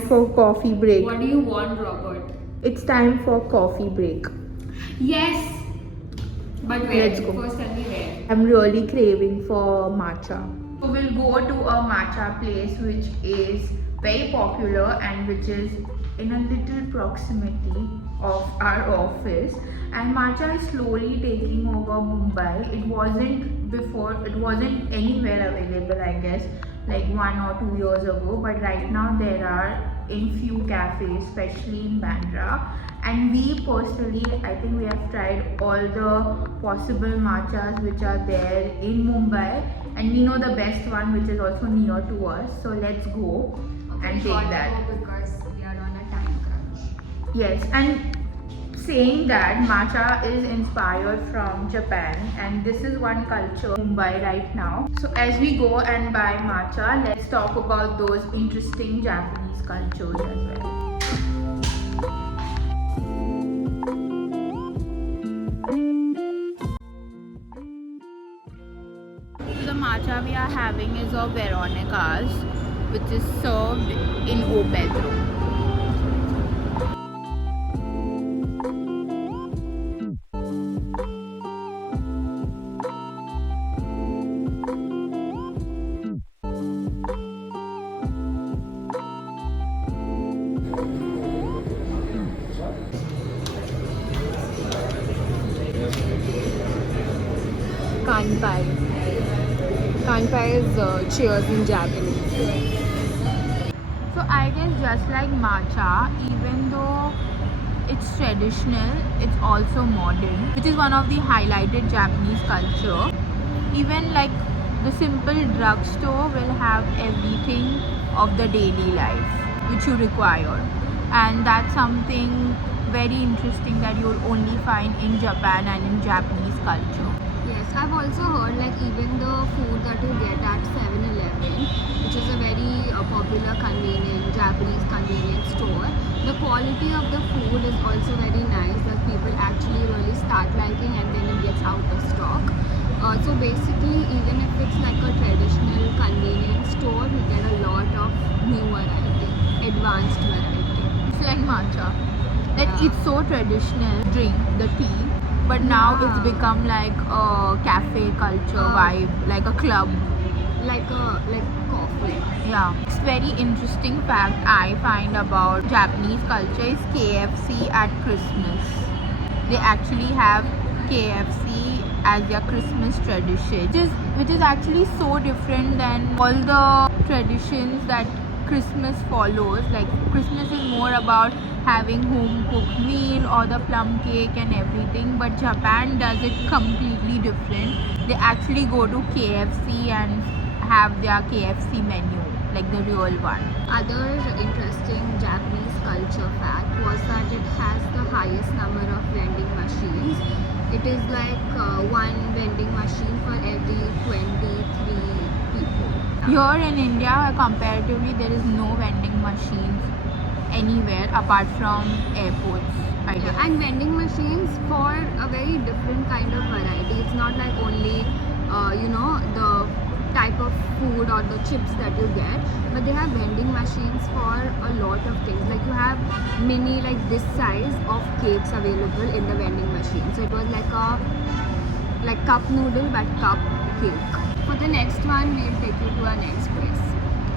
time for coffee break. What do you want, Robert? It's time for coffee break. Yes. But where? Let's go. First tell me where. I'm really craving for matcha. So we'll go to a matcha place which is very popular and which is in a little proximity of our office. And matcha is slowly taking over Mumbai. It wasn't before, it wasn't anywhere available, I guess, like 1 or 2 years ago. But right now there are in few cafes, especially in Bandra. And we personally, I think we have tried all the possible matchas which are there in Mumbai, and we know the best one which is also near to us. So let's go and take that. Because we are on a time crunch. Yes, and saying that matcha is inspired from Japan, and this is one culture in Mumbai right now. So as we go and buy matcha, let's talk about those interesting Japanese cultures as well. The matcha we are having is of Veronica's, which is served in O Pedro. Kanpai. Kanpai is cheers in Japanese. So I guess just like matcha, even though it's traditional, it's also modern, which is one of the highlighted Japanese culture. Even like the simple drugstore will have everything of the daily life which you require, and that's something very interesting that you'll only find in Japan and in Japanese culture. Yes, I've also heard like even the food that you get at 7-Eleven, which is a very popular convenient Japanese convenience store, the quality of the food is also very nice, that people actually really start liking, and then it gets out of stock. So basically, even if it's like a traditional convenience store, you get a lot of new variety, advanced variety. It's like matcha. Like Yeah. it's so traditional drink, the tea, but now it's Yeah. become like a cafe culture vibe, like a club. Like coffee. Yeah. It's very interesting fact I find about Japanese culture is KFC at Christmas. They actually have KFC as their Christmas tradition, which is actually so different than all the traditions that Christmas follows. Like Christmas is more about having home cooked meal or the plum cake and everything, but Japan does it completely different. They actually go to KFC and have their KFC menu, like the real one. Other interesting Japanese culture fact was that it has the highest number of vending machines. It is like one vending machine for every 23 people. Here in India, comparatively, there is no vending machines anywhere apart from airports, I guess. Yeah, and vending machines for a very different kind of variety. It's not like only the type of food or the chips that you get, but they have vending machines for a lot of things. Like you have mini like this size of cakes available in the vending machine. So it was like a cup noodle but cup cake. For the next one, we'll take you to our next place.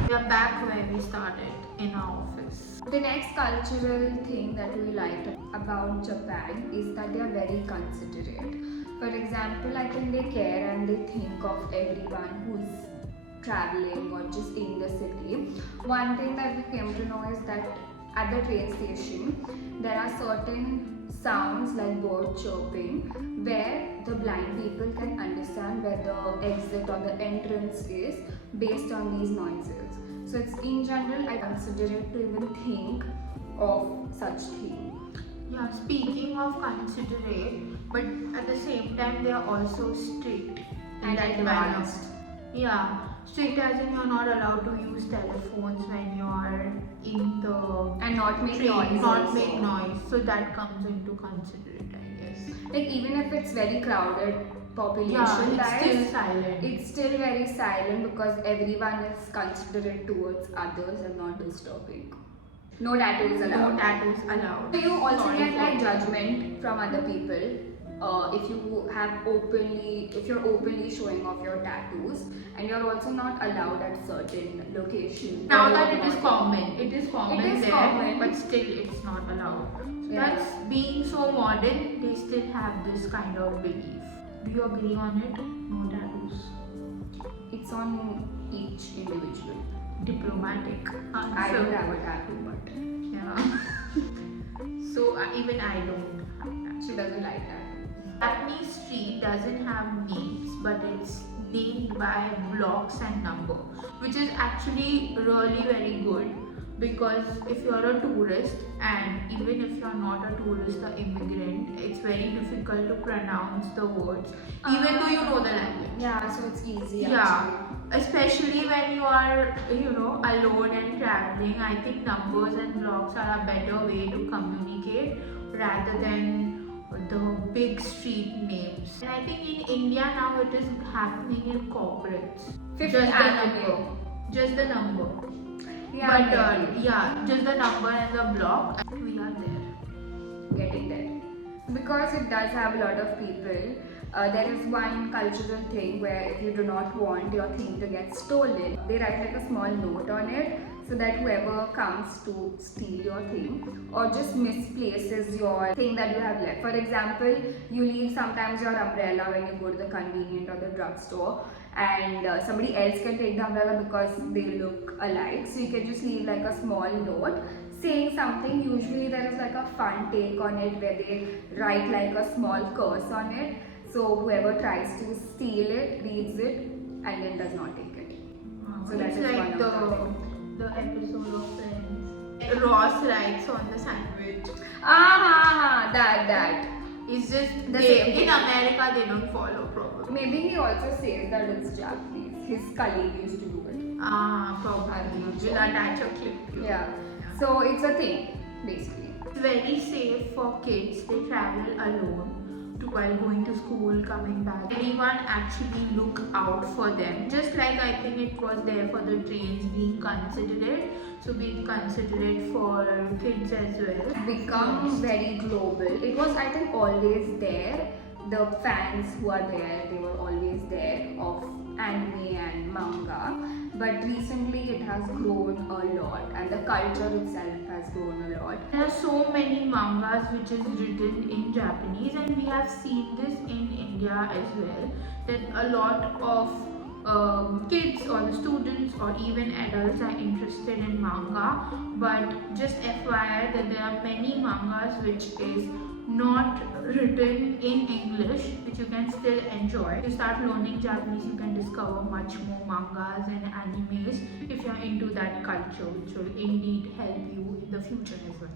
We are back where we started, in our office. The next cultural thing that we liked about Japan is that they are very considerate. For example, I think they care and they think of everyone who's traveling or just in the city. One thing that we came to know is that at the train station, there are certain sounds like bird chirping where the blind people can understand where the exit or the entrance is based on these noises. So it's in general, I consider it to even think of such thing. Yeah, speaking of considerate, but at the same time they are also strict in And that manner. advanced. Yeah, strict as in you're not allowed to use telephones when you're in the And not make train, noise not also. make noise. So that comes into considerate, I guess. Like even if it's very crowded population, Yeah, it's guys, still silent. it's still very silent because everyone is considerate towards others and not disturbing. No tattoos No allowed. tattoos allowed. So you also Sorry get for like that. judgment from other people if you're openly showing off your tattoos, and you're also not allowed at certain locations. Now that it is common, it is common It is there, common. but still it's not allowed. So Yeah. that's being so modern, they still have this kind of belief. Do you agree on it? No tattoos. It's on each individual. Diplomatic answer. I don't have a tattoo, but Yeah. So even I don't have that. she doesn't like that. Japanese street doesn't have names, but it's named by blocks and number, which is actually really very good, because if you're a tourist, and even if you're not a tourist or immigrant, it's very difficult to pronounce the words, even though you know the language. Yeah, so it's easy. Yeah, especially when you are, alone and traveling. I think numbers and blocks are a better way to communicate rather than the big street names. And I think in India now it is happening in corporates. Fifth Just the Avenue. number. Just the number. Yeah, But just the number and the block. We are there. getting there. Because it does have a lot of people, there is one cultural thing where if you do not want your thing to get stolen, they write like a small note on it so that whoever comes to steal your thing or just misplaces your thing that you have left. For example, you leave sometimes your umbrella when you go to the convenient or the drugstore, and somebody else can take the umbrella because they look alike. So you can just leave like a small note saying something. Usually there is like a fun take on it where they write like a small curse on it. So whoever tries to steal it reads it and then does not take it. So that it's is like one of the episode of Friends. Ross writes on the sandwich. that. It's just The they, same in thing. America they don't follow probably. Maybe he also says that it's Japanese. His colleague used to do it. Probably. not We'll sure. attach a clip. to it. Yeah. So it's a thing, basically. It's very safe for kids. They travel alone while going to school, coming back. Everyone actually look out for them. Just like I think it was there for the trains, being considerate. So being considerate for kids as well. Become very global. It was, I think, always there. The fans who are there, they were always there of anime and manga. But recently it has grown a lot, and the culture itself has grown a lot. There are so many mangas which is written in Japanese, and we have seen this in India as well. That a lot of kids or the students or even adults are interested in manga. But just FYI that there are many mangas which is not written in English, which you can still enjoy. If you start learning Japanese, you can discover much more mangas and animes if you're into that culture, which will indeed help you in the future as well.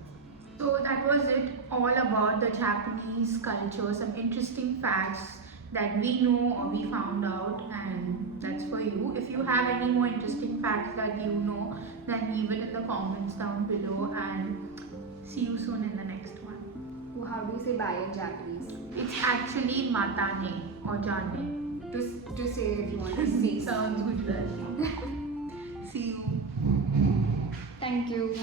So that was it, all about the Japanese culture, some interesting facts that we know or we found out, and that's for you. If you have any more interesting facts that you know, then leave it in the comments down below, and see you soon in the next one. How do you say bye in Japanese? It's actually matane or jane. To say if you want to see. Sounds good. See you. Thank you.